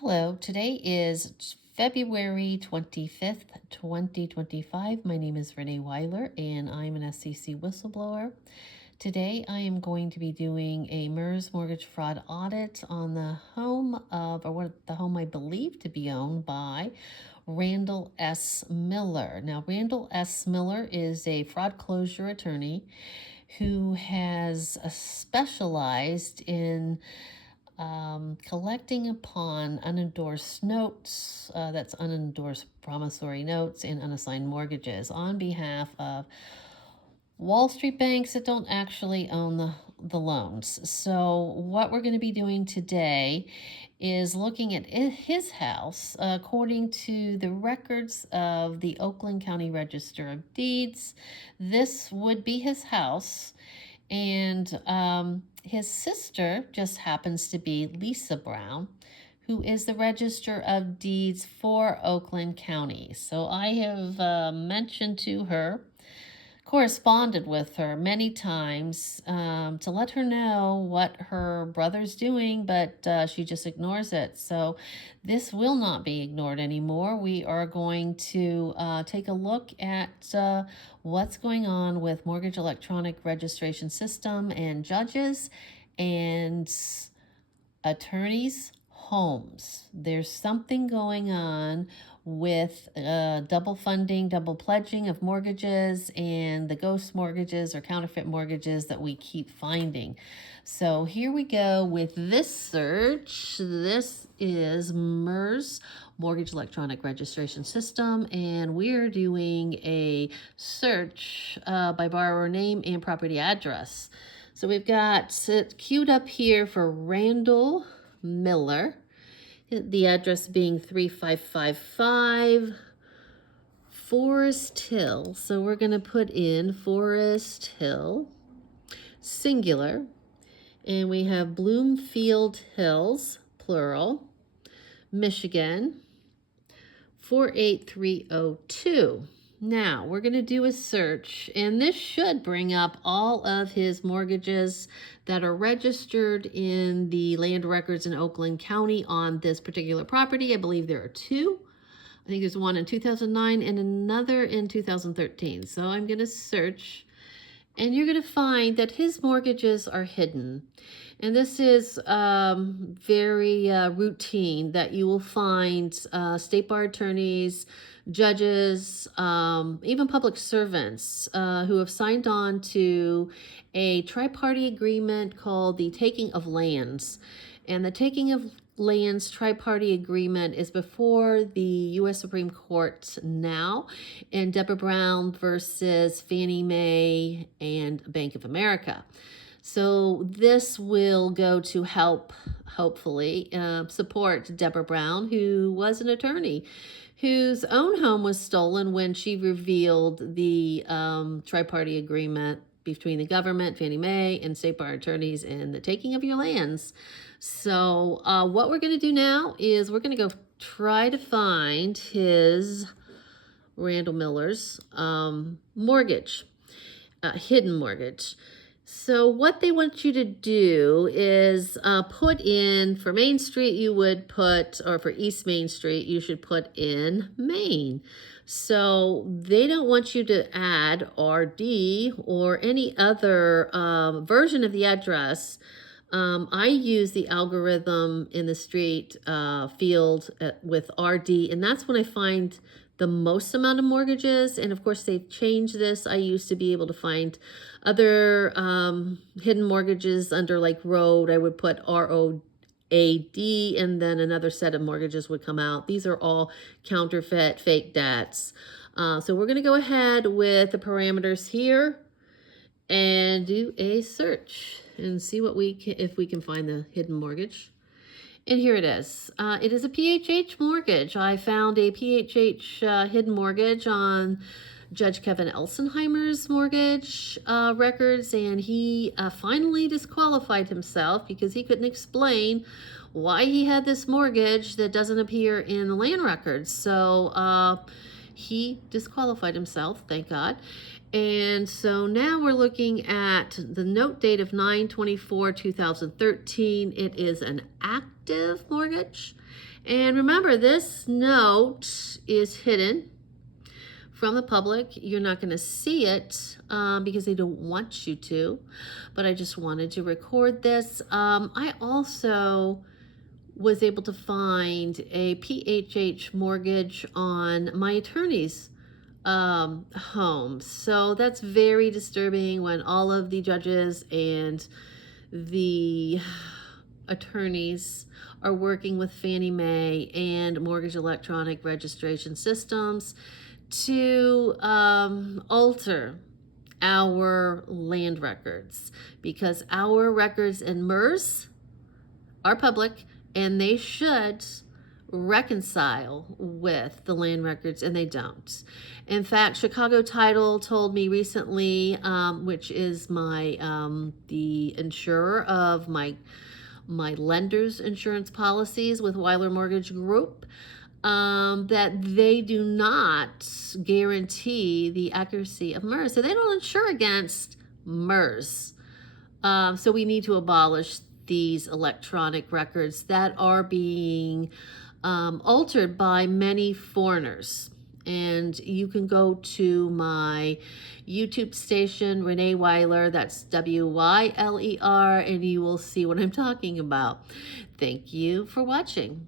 Hello, today is February 25th, 2025. My name is Renee Weiler and I'm an SEC whistleblower. Today I am going to be doing a MERS mortgage fraud audit on the home of, or what the home I believe to be owned by Randall S. Miller. Now, Randall S. Miller is a fraud closure attorney who has specialized in collecting upon unendorsed notes, that's unendorsed promissory notes and unassigned mortgages on behalf of Wall Street banks that don't actually own the loans. So what we're going to be doing today is looking at his house according to the records of the Oakland County Register of Deeds. This would be his house, and his sister just happens to be Lisa Brown, who is the Register of Deeds for Oakland County. So I have mentioned to her, corresponded with her many times to let her know what her brother's doing, but she just ignores it. So this will not be ignored anymore. We are going to take a look at what's going on with mortgage electronic registration system and judges and attorneys' homes. There's something going on with double funding, double pledging of mortgages, and the ghost mortgages or counterfeit mortgages that we keep finding. So here we go with this search. This is MERS, Mortgage Electronic Registration System, and we're doing a search by borrower name and property address. So we've got it queued up here for Randall Miller, the address being 3555 Forest Hill. So we're going to put in Forest Hill, singular, and we have Bloomfield Hills, plural, Michigan, 48302. Now, we're going to do a search, and this should bring up all of his mortgages that are registered in the land records in Oakland County on this particular property. I believe there are two. I think there's one in 2009 and another in 2013. So I'm going to search, and you're going to find that his mortgages are hidden. And this is very routine that you will find state bar attorneys, judges, even public servants who have signed on to a tri-party agreement called the Taking of Lands. And the Taking of Lands tri-party agreement is before the U.S. Supreme Court now in Deborah Brown versus Fannie Mae and Bank of America. So this will go to help, hopefully, support Deborah Brown, who was an attorney whose own home was stolen when she revealed the tri-party agreement between the government, Fannie Mae, and state bar attorneys in the taking of your lands. So what we're going to do now is we're going to go try to find his Randall Miller's mortgage, hidden mortgage. So what they want you to do is put in, for Main Street you would put, or for East Main Street, you should put in Maine. So they don't want you to add RD or any other version of the address. I use the algorithm in the street field with RD, and that's when I find the most amount of mortgages. And of course they've changed this. I used to be able to find other hidden mortgages under like road. I would put ROAD, and then another set of mortgages would come out. These are all counterfeit fake debts. So we're going to go ahead with the parameters here and do a search and see what if we can find the hidden mortgage. And here it is. It is a PHH mortgage. I found a PHH hidden mortgage on Judge Kevin Elsenheimer's mortgage records, and he finally disqualified himself because he couldn't explain why he had this mortgage that doesn't appear in the land records. So He disqualified himself, thank God. And so now we're looking at the note date of 9/24/2013. It is an active mortgage. And remember, this note is hidden from the public. You're not going to see it because they don't want you to. But I just wanted to record this. I also was able to find a PHH mortgage on my attorney's home. So that's very disturbing when all of the judges and the attorneys are working with Fannie Mae and mortgage electronic registration systems to alter our land records, because our records in MERS are public and they should reconcile with the land records, and they don't. In fact, Chicago Title told me recently, which is my the insurer of my lender's insurance policies with Wyler Mortgage Group, that they do not guarantee the accuracy of MERS. So they don't insure against MERS. So we need to abolish these electronic records that are being altered by many foreigners. And you can go to my YouTube station, Renee Wyler, that's Wyler, and you will see what I'm talking about. Thank you for watching.